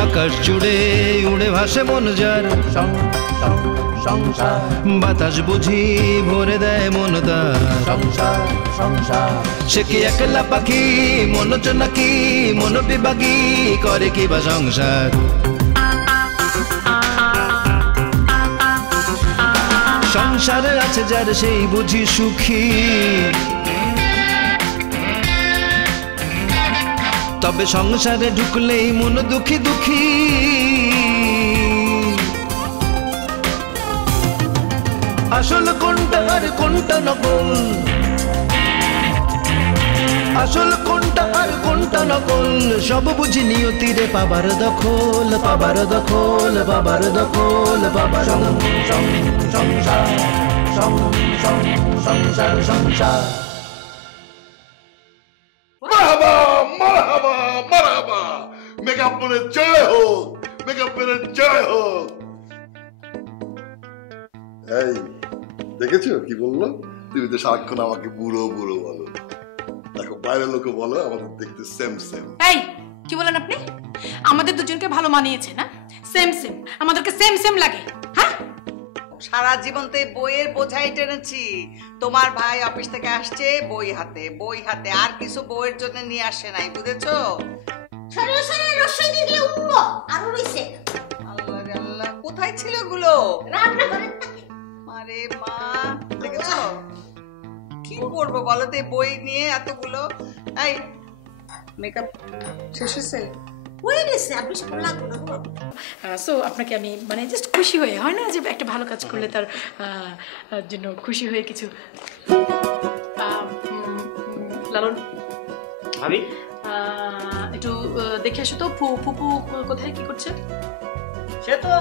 আকাশ জুড়ে উড়ে ভাসে মন যার, সংসার বাতাস বুঝি ভরে দেয় মন তার, সংসার সংসার সে কি একলা পাখি মন নাকি মন বিভাগী করে কি বা সংসার। সংসারে আছে যার সেই বুঝি সুখী, তবে সংসারে ঢুকলেই মন দুঃখী দুঃখী। আসল কোনটা আর কোনটা নকল, আসল কোনটা আর কোনটা নকল, সব বুঝি নিয়তিরে পাবার দখল, পাবার দখল, পাবার দখল, পাবার সংসার সংসার সংসার। মারহাবা মারহাবা মারহাবা, মেকআপ ম্যানের জয় হোক, মেকআপ ম্যানের জয় হোক। এই দেখেছো কি বললো? তুমি তো সারাক্ষণ আমাকে বুড়ো বুড়ো বলো, দেখো বাইরের লোকে বলো আমাদের দেখতে সেম সেম। এই কি বলেন আপনি? আমাদের দুজনকে ভালো মানিয়েছে না? সেম সেম, আমাদেরকে সেম সেম লাগে। হ্যাঁ, সারা জীবন তো বইয়ের বোঝাই টেনেছি। তোমার ভাই অফিস থেকে আসছে বই হাতে, বই হাতে, আর কিছু বইয়ের জন্য নিয়ে আসে নাই, বুঝেছো? আল্লাহ রে আল্লাহ, কোথায় ছিল গুলো? আরে মা, দেখেছো কি করবো বলো তো বই নিয়ে এতগুলো। এই মেকআপ শেষ হয়েছে? সো আপনাকে আমি মানে জাস্ট খুশি হয়ে, হয় না যে একটা ভালো কাজ করলে তার জন্য খুশি হয়ে কিছু। লালন ভাবি একটু দেখে আসো তো ফুপু কোথায় কি করছে। সে তো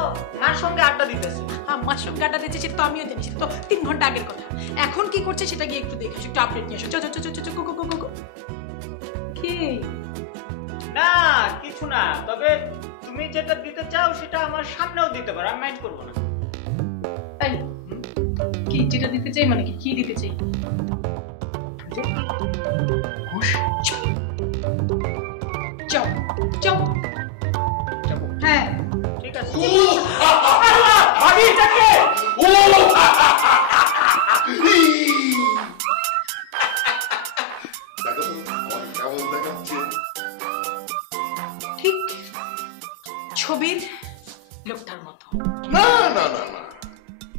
মার সঙ্গে আড্ডা দিতেছে। হ্যাঁ, মার সঙ্গে আড্ডা দিচ্ছে সেটা তো আমিও জানি, সেটা তো 3 ঘন্টা আগের কথা। এখন কি করছে সেটা গিয়ে একটু দেখে আসো, একটু আপডেট নিয়ে আসো। কি না কিছু না, তবে তুমি যেটা দিতে চাও সেটা আমার সামনেও দিতে পারো, আমি মাইন্ড করবো না। এই কি যেটা দিতে চাই মানে কি দিতে চাই? চাও চাও যাবো, হ্যাঁ ঠিক আছে। ভাবি এটাকে দেখো তো আমাকে কেমন দেখাচ্ছে। ঠিক ছবির লোকটার মতো। না না না না,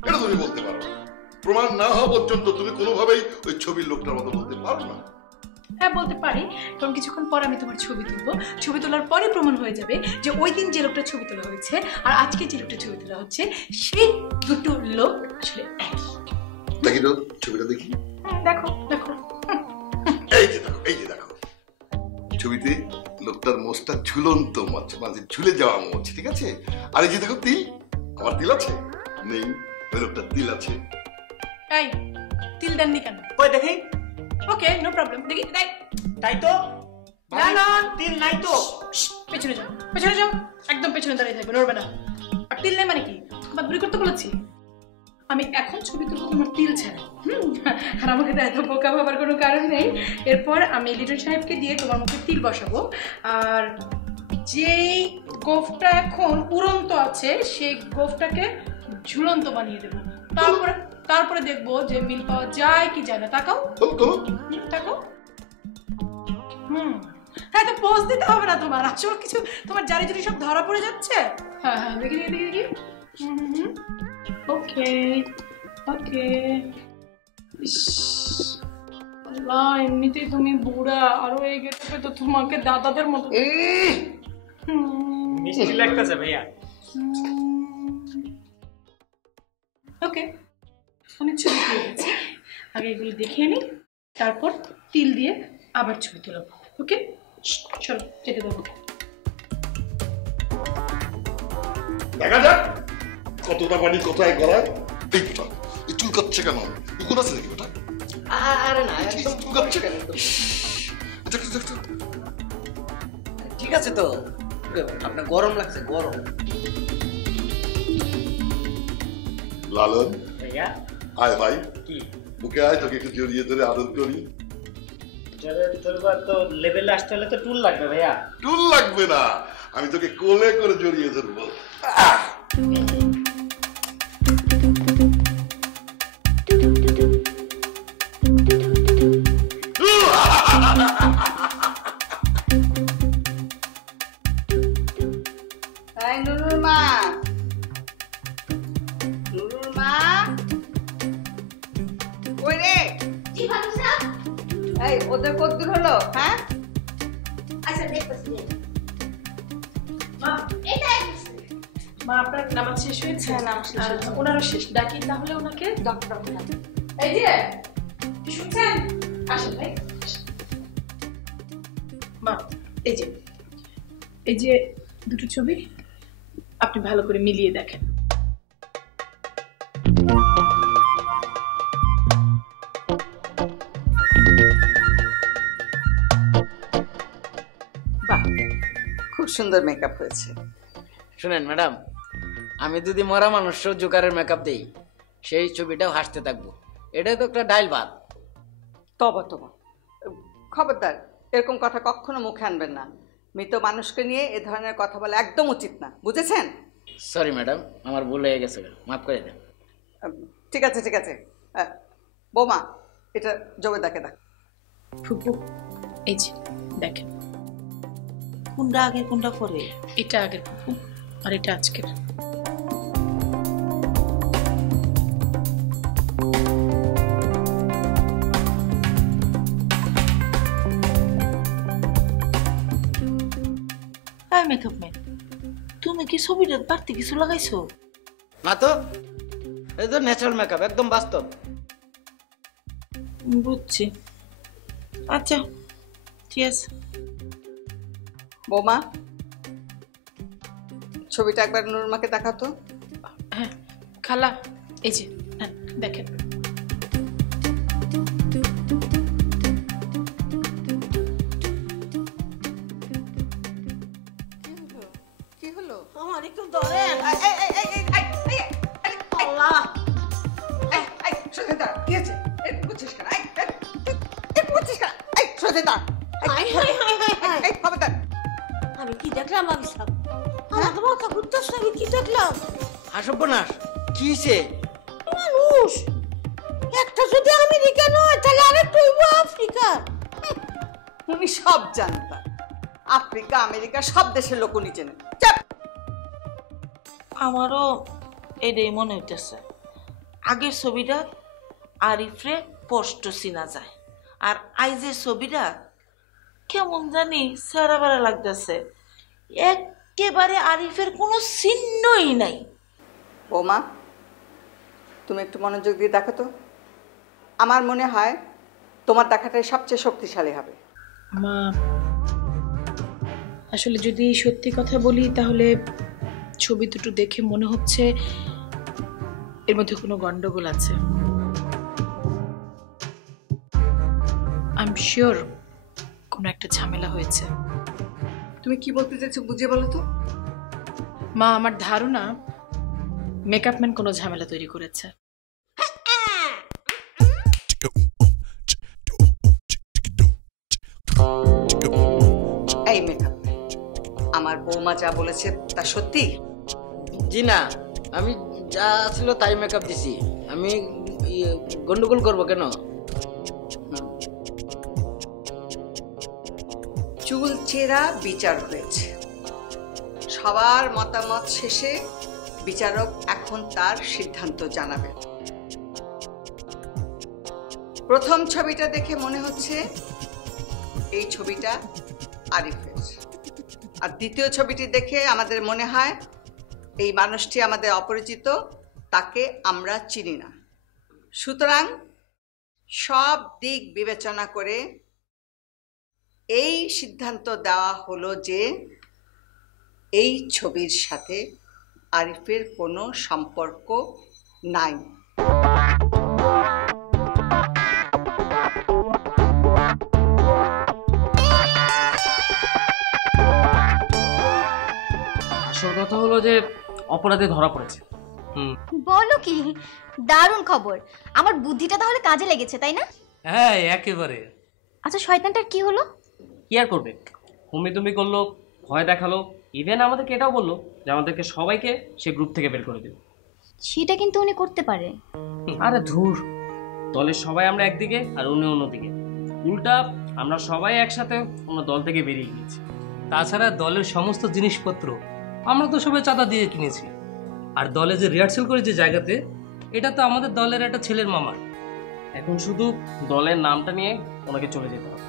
এটা তুমি বলতে পারো না। প্রমাণ না হওয়া পর্যন্ত তুমি কোনোভাবেই ওই ছবির লোকটার মতো বলতে পারো না। হ্যাঁ বলতে পারি, কারণ কিছুক্ষণ পর আমি তোমার ছবি তুলবো। ছবি তোলার পরে প্রমাণ হয়ে যাবে যে ওই দিন যে লোকটা ছবি তোলা হয়েছে আর আজকে যে লোকটা ছবি তোলা হচ্ছে সেই দুটো লোক আসলে একই। দেখি তো ছবিটা দেখি। দেখো দেখো, এই যে দেখো, এই যে দেখো, ছবিতে লোকটার মোচটা ঝুলন্ত মাঝে মাঝে ঝুলে যাওয়া মোচ, ঠিক আছে? আর এই যে দেখো তিল, আমার তিল আছে নেই, ওই লোকটার তিল আছে। এই তিল দেননি কেন? কই দেখি। ওকে নো প্রবলেম, দেখি দেখ। তাই তো লালন, তিল নাই তো। পেছনে যাও, পেছনে যাও, একদম পেছনে দাঁড়িয়ে থাকবে, নড়বে না। আর তিল নেই মানে কি? বাদবুরি করতে বলেছি? আমি এখন ছবি তুলবো তোমার তিল ছাড়া। আর আমাকে তো এত বোকা ভাবার কোনো কারণ নেই। এরপর আমি লিটন সাহেবকে দিয়ে তোমার মুখে তিল বসাবো, আর যেই গোফটা এখন উড়ন্ত আছে সেই গোফটাকে ঝুলন্ত বানিয়ে দেবো। তারপরে দেখবো যে মিল পাওয়া যায় কি যায় না। তাকাও তাকাও। হ্যাঁ, তো পোজ দিতে হবে না তোমার, আসল কিছু তোমার জারি জারি সব ধরা পড়ে যাচ্ছে। হ্যাঁ হ্যাঁ, দেখি দেখি দেখি। ওকে ওকে। আল্লাহ, এমনিতেই তুমি বুড়া, আরো এই গেটে তো তোমাকে দাদাদের মতো মিষ্টি লাগতেছে ভাইয়া। ওকে, অনেক ছবি তুলে গেছে, আগে এগুলো দেখিয়ে নিই, তারপর তিল দিয়ে আবার ছবি তোলাবো। ওকে চলো যেতে দেবো। দেখা যাক কতটা পানি কোথায় গড়ায়। এই বেটা, এই চুল কাটছে কেন? উকুন আছে নাকি বেটা? আরে না, একদম চুল কাটছে কেন? ঠিক আছে তো, আপনার গরম লাগছে? গরম। লালন ভাইয়া আয় ভাই, কি বুকে আয়, তোকে একটু জড়িয়ে ধরে আদর করি। তো লেভেলে আসতে হলে তো টুল লাগবে ভাইয়া। টুল লাগবে না, আমি তোকে কোলে করে জড়িয়ে ধরবো। তাই নুরুর মা, নুরুর মা কই রে? জি ভালো স্যার। এই ওদের কতদূর হলো? হ্যাঁ আচ্ছা দেখতেছি। মা এটা আসছে। মা আপনার নামাজ শেষ হয়েছে? নামাজ শেষ হয়েছে। ওনারও শেষ, ডাকি তাহলে ওনাকে। ডক্টর এই যে কি শুনছেন? আসেন ভাই। মা এই যে দুটো ছবি আপনি ভালো করে মিলিয়ে দেখেন। বাহ, খুব সুন্দর মেকআপ হয়েছে। শুনেন ম্যাডাম, আমি যদি মরা মানুষও জোকারের মেকআপ দেই, সেই ছবিটাও হাসতে থাকবো। এটাই তো একটা ডাইল ভাত। তবা তবা, খবরদার এরকম কথা কখনো মুখে আনবেন না। মৃত মানুষকে নিয়ে এ ধরনের কথা বলা একদম উচিত না, বুঝেছেন? সরি ম্যাডাম, আমার ভুল হয়ে গেছে, মাফ করে দেন। ঠিক আছে ঠিক আছে। বৌমা, এটা জবেদাকে দেখ। ফুপু এই যে দেখেন, কোনটা আগে কোনটা পরে? এটা আগের ফুপু আর এটা আজকের। হাই মেকআপ ম্যান, তুমি কি ছবিটা বাড়তি কিছু লাগাইছো? না তো, এই তো ন্যাচারাল মেকআপ, একদম বাস্তব। বুঝছি। আচ্ছা ঠিক আছে। বৌমা, ছবিটা একবার নুরমাকে দেখাতো। হ্যাঁ খালা, এই যে দেখেন। কি হলো? আমার একটু ধরেন। আল্লাহ, সুচেতা কি হয়েছে? একটু বুঝছিস কেন? একটু বুঝছিস কেন? সুচেতা, খবরদার। আমি কি দেখলাম? আমি সব আমার তো মাথা ঘুরতেছে। আমি কি দেখলাম? হাসব্যনাশ, কি হয়েছে? মানুষ একটা যদি আমেরিকা নয় তাহলে আরেকটা হইব আফ্রিকা। উনি সব জানতাম, আফ্রিকা আমেরিকা সব দেশের লোক উনি চেনেন। চাপ। আমারও এটাই মনে হইতেছে। আগের ছবিটা আরিফরে স্পষ্ট চিনা যায়, আর আইজের ছবিটা কেমন জানি সারা বেড়া লাগতেছে। একেবারে আরিফের কোনো চিহ্নই নাই। বৌমা, তুমি একটু মনোযোগ দিয়ে দেখো তো। আমার মনে হয় তোমার দেখাটাই সবচেয়ে শক্তিশালী হবে। মা আসলে যদি সত্যি কথা বলি তাহলে ছবি দুটো দেখে মনে হচ্ছে এর মধ্যে কোনো গন্ডগোল আছে। আই এম শিওর কোনো একটা ঝামেলা হয়েছে। তুমি কি বলতে চাইছো বুঝিয়ে বলো তো। মা আমার ধারণা মেকআপ ম্যান কোনো ঝামেলা তৈরি করেছে। এই মেকআপ, আমার বৌমা যা বলেছে তা সত্যি? জি না, আমি যা ছিল তাই মেকআপ দিছি। আমি গন্ডগোল করবো কেন? চুল চেরা বিচার হয়েছে, সবার মতামত শেষে বিচারক এখন তার সিদ্ধান্ত জানাবেন। প্রথম ছবিটা দেখে মনে হচ্ছে এই ছবিটা আরিফের, আর দ্বিতীয় ছবিটি দেখে আমাদের মনে হয় এই মানুষটি আমাদের অপরিচিত, তাকে আমরা চিনি না। সুতরাং সব দিক বিবেচনা করে এই সিদ্ধান্ত দেওয়া হলো যে এই ছবির সাথে আরিফের কোনো সম্পর্ক নাই। আসল কথা হলো যে অপরাধে ধরা পড়েছে। বলো কি, দারুণ খবর। আমার বুদ্ধিটা তাহলে কাজে লেগেছে, তাই না? হ্যাঁ একেবারে। আচ্ছা শয়তানটার কি হলো? কি আর করবে, হুমি তুমি করলো, ভয় দেখালো, ইভেন আমাদেরকে এটাও বললো যে আমাদেরকে সবাইকে সে গ্রুপ থেকে বের করে দেবে। সেটা কিন্তু উনি করতে পারে। আরে ধুর, দলের সবাই আমরা একদিকে আর উনি অন্যদিকে, উল্টা আমরা সবাই একসাথে অন্য দল থেকে বেরিয়ে গিয়েছি। তাছাড়া দলের সমস্ত জিনিসপত্র আমরা তো সবাই চাঁদা দিয়ে কিনেছি। আর দলে যে রিহার্সেল করে যে জায়গাতে, এটা তো আমাদের দলের একটা ছেলের মামার। এখন শুধু দলের নামটা নিয়ে ওনাকে চলে যেতে হবে।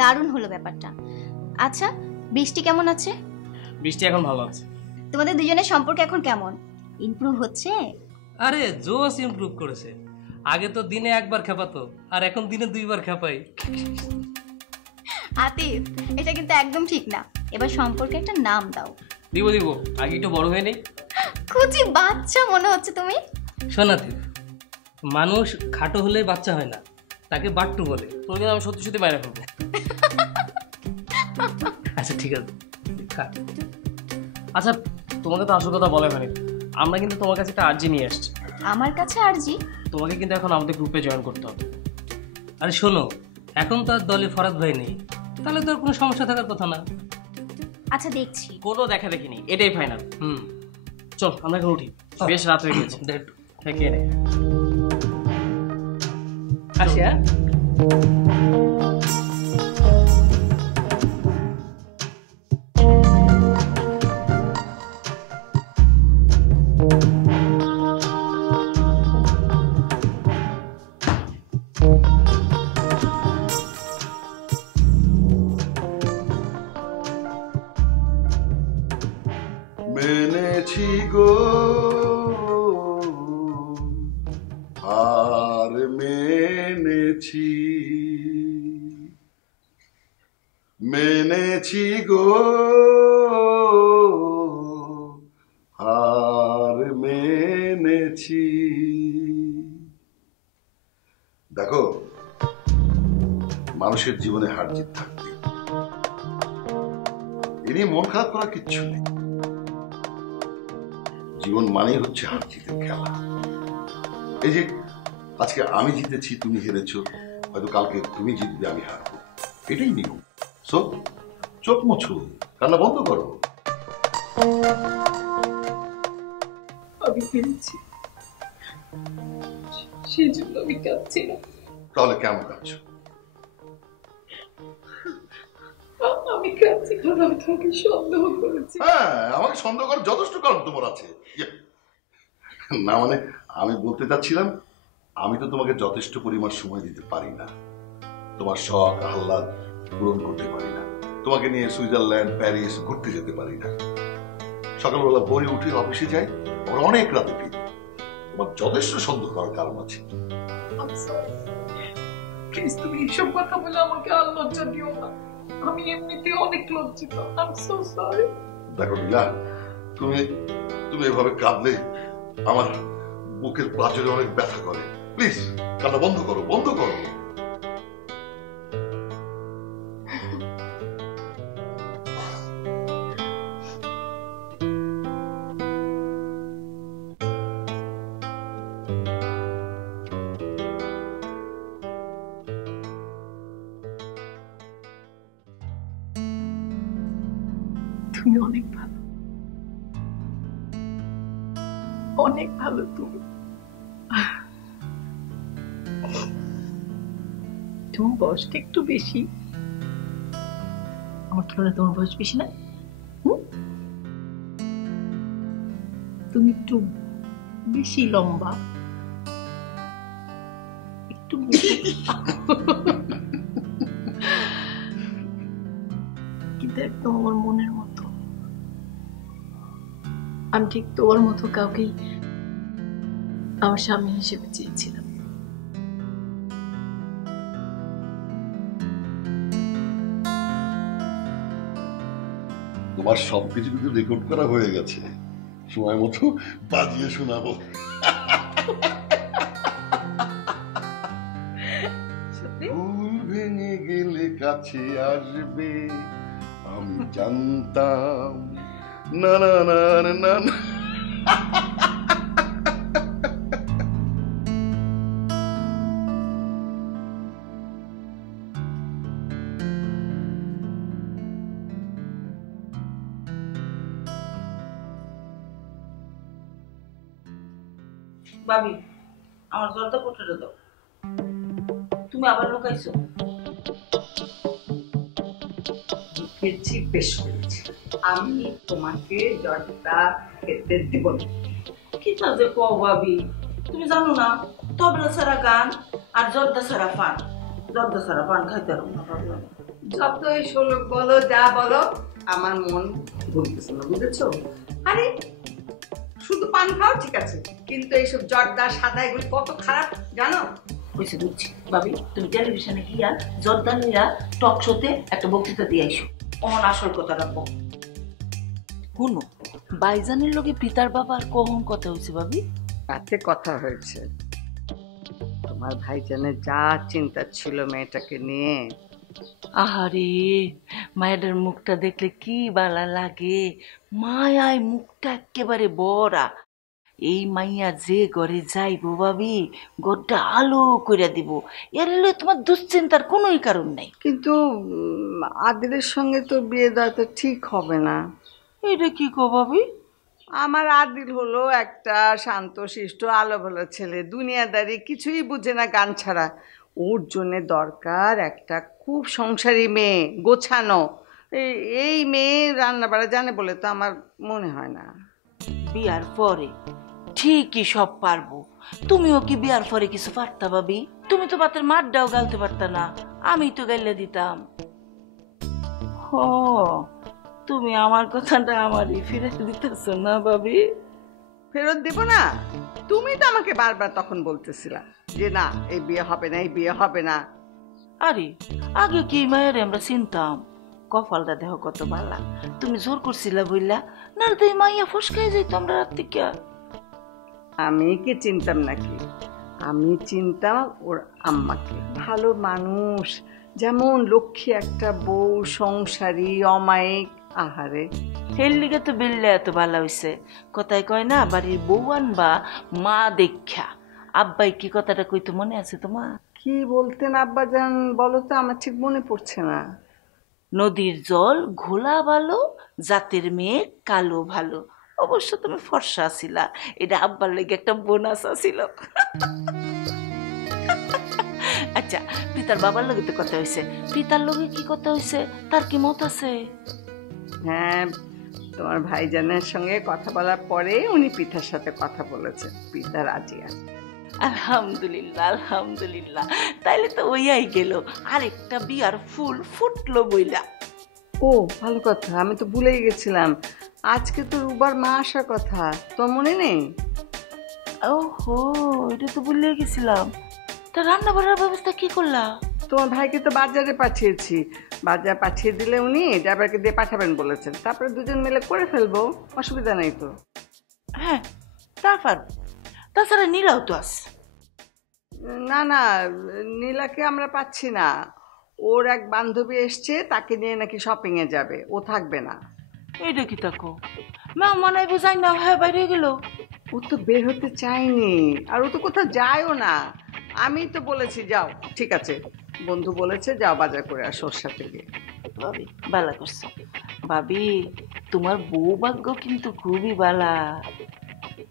দারুণ হলো ব্যাপারটা। আচ্ছা, বৃষ্টি কেমন আছে? বৃষ্টি এখন ভালো আছে। তোমাদের দুজনের সম্পর্ক এখন কেমন? ইমপ্রুভ হচ্ছে? আরে জোস ইমপ্রুভ করেছে। আগে তো দিনে একবার খেপাতো, আর এখন দিনে 2 বার খেপাই। আতিফ, এটা কিন্তু একদম ঠিক না। এবার সম্পর্কে একটা নাম দাও। দিব দিব, আগে একটু বড় হয়ে নেই। কুচি বাচ্চা মনে হচ্ছে তুমি। শোন আতিফ, মানুষ খাটো হলে বাচ্চা হয় না, তাকে বাট্টু বলে। তোর কিন্তু আমি সত্যি সত্যি বাইরে ফেলবো। আচ্ছা ঠিক আছে, খা। আচ্ছা, তোমাকে তো আসল কথা বলা হয়নি। আমরা কিন্তু তোমার কাছে একটা আর্জি নিয়ে আসছি। আমার কাছে আর্জি? তোমাকে কিন্তু এখন আমাদের গ্রুপে জয়েন করতে হবে। আরে শোনো, এখন তো আর দলে ফরাদ ভাই নেই, তাহলে তো আর কোনো সমস্যা থাকার কথা না। আচ্ছা দেখছি। কোনো দেখা দেখি নেই, এটাই ফাইনাল। চল আমরা এখন উঠি, বেশ রাত হয়ে গেছে। খেয়ে নে। আসি। হ্যাঁ, মেনেছি গো আর মেনেছি, মেনেছি গো আর মেনেছি। দেখো, মানুষের জীবনে হার জিত থাকবে, এ নিয়ে মন খারাপ করার কিচ্ছু নেই। জীবন মানেই হচ্ছে হার জিতের খেলা। এই যে আজকে আমি জিতেছি, তুমি হেরেছো, হয়তো কালকে তুমি জিতবে, আমি হারবো, এটাই নিয়ম। সো চোখ মুছো, কান্না বন্ধ করো। আমি হেরেছি, সেই জন্য আমি কাঁদছি না। তাহলে কেমন কাঁদছো? আমি কাঁদছি কারণ আমি তোমাকে সন্দেহ করেছি। হ্যাঁ, আমাকে সন্দেহ করার যথেষ্ট কারণ তোমার আছে। না মানে আমি বলতে চাচ্ছিলাম, আমি তো তোমাকে যথেষ্ট পরিমাণ সময় দিতে পারি না, তোমার শখ আহ্লাদ পূরণ করতে পারি না, তোমাকে নিয়ে সুইজারল্যান্ড প্যারিস ঘুরতে যেতে পারি না। সকালবেলা ভোরে উঠে অফিসে যাই, আমরা অনেক রাতে ফিরি। তোমার যথেষ্ট সন্দেহ করার কারণ আছে। প্লিজ তুমি এইসব কথা বলে আমাকে আর লজ্জা দিও না, আমি এমনিতে অনেক লজ্জিত। I am so sorry. দেখো নীলা, তুমি এভাবে কাঁদলে আমার বুকের পাঁজরে অনেক ব্যথা করে। প্লিজ কান্না বন্ধ করো, বন্ধ করো। তুমি অনেক ভালো, অনেক ভালো তুমি। তোমার বয়সটা একটু বেশি, আমার তুলনায় তোমার বয়স বেশি না? তুমি একটু বেশি লম্বা, একটু কিন্তু একদম আমার মনের মতো। আমি ঠিক তোমার মতো কাউকেই আমার স্বামী হিসেবে চেয়েছিলাম। তোমার সবকিছু কিন্তু রেকর্ড করা হয়ে গেছে, সময় মতো বাজিয়ে শোনাবো। ভুল ভেঙে গেলে কাছে আসবে, আমি জানতাম। না না না না না। ভাবি আমার জলটা কোটরে দাও। তুমি আবার লুকাইছো? খেয়েছি, বেশ করেছি। আমি তোমাকে জর্দা খেতে দিব না। কি যে কও ভাবি, তুমি জানো না তবলা ছাড়া গান আর জর্দা ছাড়া পান, জর্দা ছাড়া পান খাইতে পারো না ভাবি। যতই শোলক বলো, যা বলো, আমার মন বলতেছে না, বুঝেছো? আরে শুধু পান খাও ঠিক আছে, কিন্তু এইসব জর্দা সাদা এগুলো কত খারাপ জানো? বুঝছি বুঝছি ভাবি, তুমি টেলিভিশনে গিয়া জর্দা লইয়া টক শোতে একটা বক্তৃতা দিয়ে আইসো। অন আসল কথা রাখবো। শুনো, বাইজানের লগে পিতার বাবার কখন কথা হয়েছে ভাবি? রাতে কথা হয়েছে। তোমার ভাইজানের যা চিন্তা ছিল মেয়েটাকে নিয়ে। আহারে, মায়েদের মুখটা দেখলে কি বালা লাগে, মায়ায় মুখটা একেবারে বড়া। এই মাইয়া যে ঘরে যাইবো ভাবি, ঘরটা আলো করে দিব, এর তোমার দুশ্চিন্তার কোনোই কারণ নাই। কিন্তু আদিলের সঙ্গে তো বিয়ে দেওয়া তো ঠিক হবে না। এটা কি কো ভাবি? আমার আদিল হলো একটা শান্ত শিষ্ট আলো ভালো ছেলে, দুনিয়াদারি কিছুই বুঝে না গান ছাড়া। ওর জন্যে দরকার একটা খুব সংসারী মেয়ে, গোছানো। এই মেয়ে রান্না বাড়া জানে বলে তো আমার মনে হয় না। বিয়ার পরে ঠিকই সব পারবো। তুমিও কি বিয়ার পরে কিছু পারতা ভাবি? তুমি তো ভাতের মাঠটাও গালতে পারতা না, আমি তো গাইলে দিতাম। ও, তুমি আমার কথাটা আমারই ফিরে দিতেছ না ভাবি? ফেরত দেব না? তুমি তো আমাকে বারবার তখন বলতেছিলা যে না, এই বিয়ে হবে না, এই বিয়ে হবে না। আরে আগে কি মায়ের আমরা চিনতাম? কপালটা দেহ কত ভালা, তুমি জোর করছিলা বললা, না তো এই মাইয়া ফসকাই যাইতো আমরা রাত থেকে। আমি কি চিনতাম নাকি? আমি চিনতাম ওর আম্মাকে। ভালো মানুষ, যেমন লক্ষ্মী একটা বউ, সংসারী, অমায়িক। আহারে, হের লিগে তো বেললে এত ভালো হইছে। কথায় কয় না, বাড়ির বউ আনবা মা দেখা। আব্বাই কি কথাটা কইতো মনে আছে তোমার? কি বলতেন আব্বাজান বলো তো, আমার ঠিক মনে পড়ছে না। নদীর জল ঘোলা ভালো, জাতের মেয়ে কালো ভালো। অবশ্য তুমি ফর্সা আছিলা, এটা আব্বার লেগে একটা বোনাস আছিল। আচ্ছা, পিতার বাবার লগে তো কথা হয়েছে, পিতার লগে কি কথা হয়েছে, তার কি মত আছে? হ্যাঁ, তোমার ভাইজানের সঙ্গে কথা বলার পরে উনি পিতার সাথে কথা বলেছেন, পিতা রাজি আছে। আলহামদুলিল্লাহ আলহামদুলিল্লাহ, তাইলে তো ওইয়াই গেল, আরেকটা বিয়ার ফুল ফুটলো বইলা। ও ভালো কথা, আমি তো ভুলেই গেছিলাম। আজকে তো রুবার মা আসার কথা, তোর মনে নেই? ওহো, এটা তো ভুলে গেছিলাম। তা রান্না বান্নার ব্যবস্থা কি করলা? তোমার ভাইকে তো বাজারে পাঠিয়েছি, বাজার পাঠিয়ে দিলে উনি ড্রাইভারকে দিয়ে পাঠাবেন বলেছেন, তারপরে দুজন মিলে করে ফেলবো, অসুবিধা নেই তো। হ্যাঁ, তারপর তাছাড়া নীলাও তো আছে। না না, নীলাকে আমরা পাচ্ছি না। ওর এক বান্ধবী এসছে, তাকে নিয়ে নাকি শপিং এ যাবে, ও থাকবে না। এইটা কি তাকো মা মনে বোঝাই না, হ্যাঁ বাইরে গেল। ও তো বের হতে চায়নি, আর ও তো কোথাও যায়ও না। আমি তো বলেছি যাও, ঠিক আছে, বন্ধু বলেছে যাও বাজার করে আসো ওর সাথে গিয়ে। ভাবি বালা করছো ভাবি, তোমার বউ ভাগ্য কিন্তু খুবই বালা।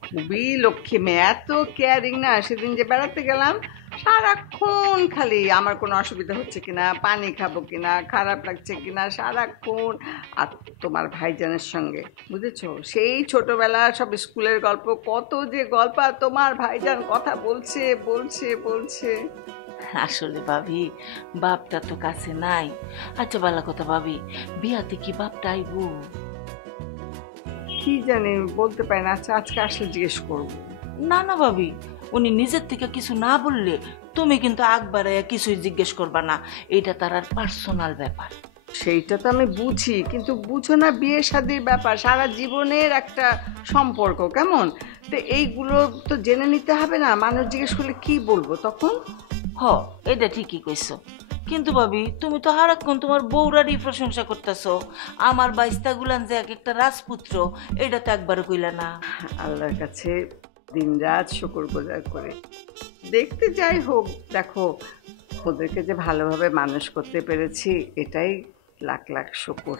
খুবই লক্ষ্মী মেয়ে, এত কেয়ারিং না। সেদিন যে বেড়াতে গেলাম, সারাক্ষণ খালি আমার কোনো অসুবিধা হচ্ছে কিনা, পানি খাবো কিনা, খারাপ লাগছে কিনা, সারাক্ষণ। আর তোমার ভাইজানের সঙ্গে বুঝেছো, সেই ছোটবেলা সব স্কুলের গল্প, কত যে গল্প, আর তোমার ভাইজান কথা বলছে বলছে বলছে। আসলে ভাবি, বাপটা তো কাছে নাই। আচ্ছা বালা কথা ভাবি, বিয়াতে কি বাপটা আইব? কি জানি, বলতে পারি না। আচ্ছা, আজকে আসলে জিজ্ঞেস করবো। না না ভাবি, উনি নিজের থেকে কিছু না বললে তুমি কিন্তু একবারে কিছুই জিজ্ঞেস করবা না, এটা তার আর পার্সোনাল ব্যাপার। সেইটা তো আমি বুঝি, কিন্তু বুঝো না, বিয়ে শাদীর ব্যাপার, সারা জীবনের একটা সম্পর্ক, কেমন? তো এইগুলো তো জেনে নিতে হবে না? মানুষ জিজ্ঞেস করলে কি বলবো তখন? হ, এটা ঠিকই কইছো, কিন্তু ভাবি তুমি তো হারাক্ষণ তোমার বউরারই প্রশংসা করতেছো। আমার বাইস্তা গুলান যে এক একটা রাজপুত্র, এটা তো একবারও কইলা না। আল্লাহর কাছে দিনরাত শুকর গুজার করে দেখতে, যাই হোক, দেখো ওদেরকে যে ভালোভাবে মানুষ করতে পেরেছি, এটাই লাখ লাখ শুকর।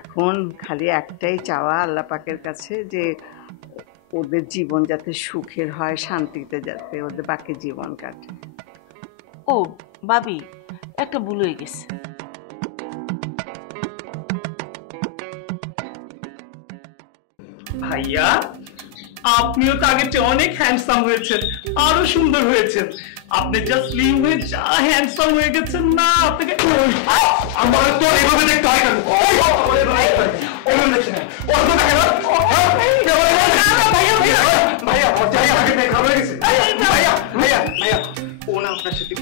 এখন খালি একটাই চাওয়া আল্লাহ পাকের কাছে, যে ওদের জীবন যাতে সুখের হয়, শান্তিতে যাতে ওদের বাকি জীবন কাটে। ও ভাবি, একটা ভুল হয়ে গেছে। ভাইয়া, আপনিও তো আগের চেয়ে অনেক হ্যান্ডসাম হয়েছেন, আরো সুন্দর হয়েছেন। আপনি যা স্লিম হয়ে যা হ্যান্ডসাম হয়ে গেছেন না, আপনাকে আমার তো এভাবে দেখতে হয় কেন? আপনার সাথে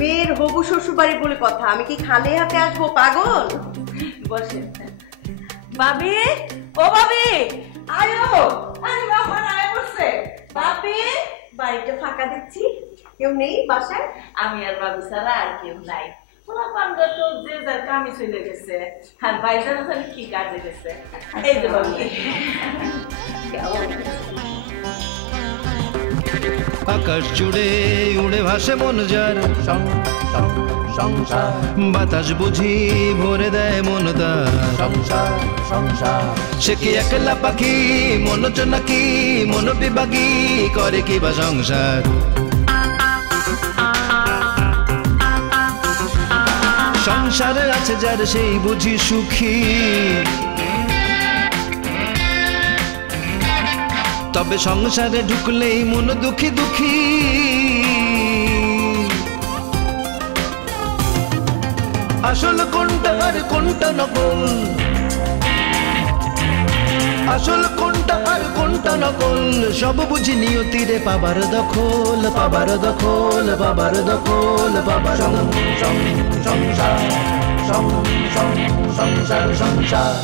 মেয়ের হবু শ্বশুর বাড়ি বলে কথা, আমি কি খালি হাতে আসবো পাগল? বসে ভাবি, ও ভাবি আয়ো, আরে বাবা আয় বসে। ভাবি বাড়িটা ফাঁকা দেখছি, কেউ নেই বাসায়? আমি আর ভাবি ছাড়া আর কেউ নাই। ওরা পান্ডা তো যে যার কামে চলে গেছে, আর ভাইজান ওখানে কি কাজে গেছে। এই যে ভাবি, আকাশ জুড়ে উড়ে ভাসে মন যার, সংসার বাতাস বুঝি ভরে দেয় মন তার। সংসার সংসার সে কি একলা পাখি, মন নাকি মন বিভাগী, করে কি বা সংসার। সংসারে আছে যার সেই বুঝি সুখী, তবে সংসারে ঢুকলেই মন দুঃখী দুঃখী। আসল কোনটা আর কোনটা নকল, আসল কোনটা আর কোনটা নকল, সব বুঝি নিয়তিরে পাবার দখল, পাবার দখল, পাবার দখল, পাবার সংসার সংসার সংসার সংসার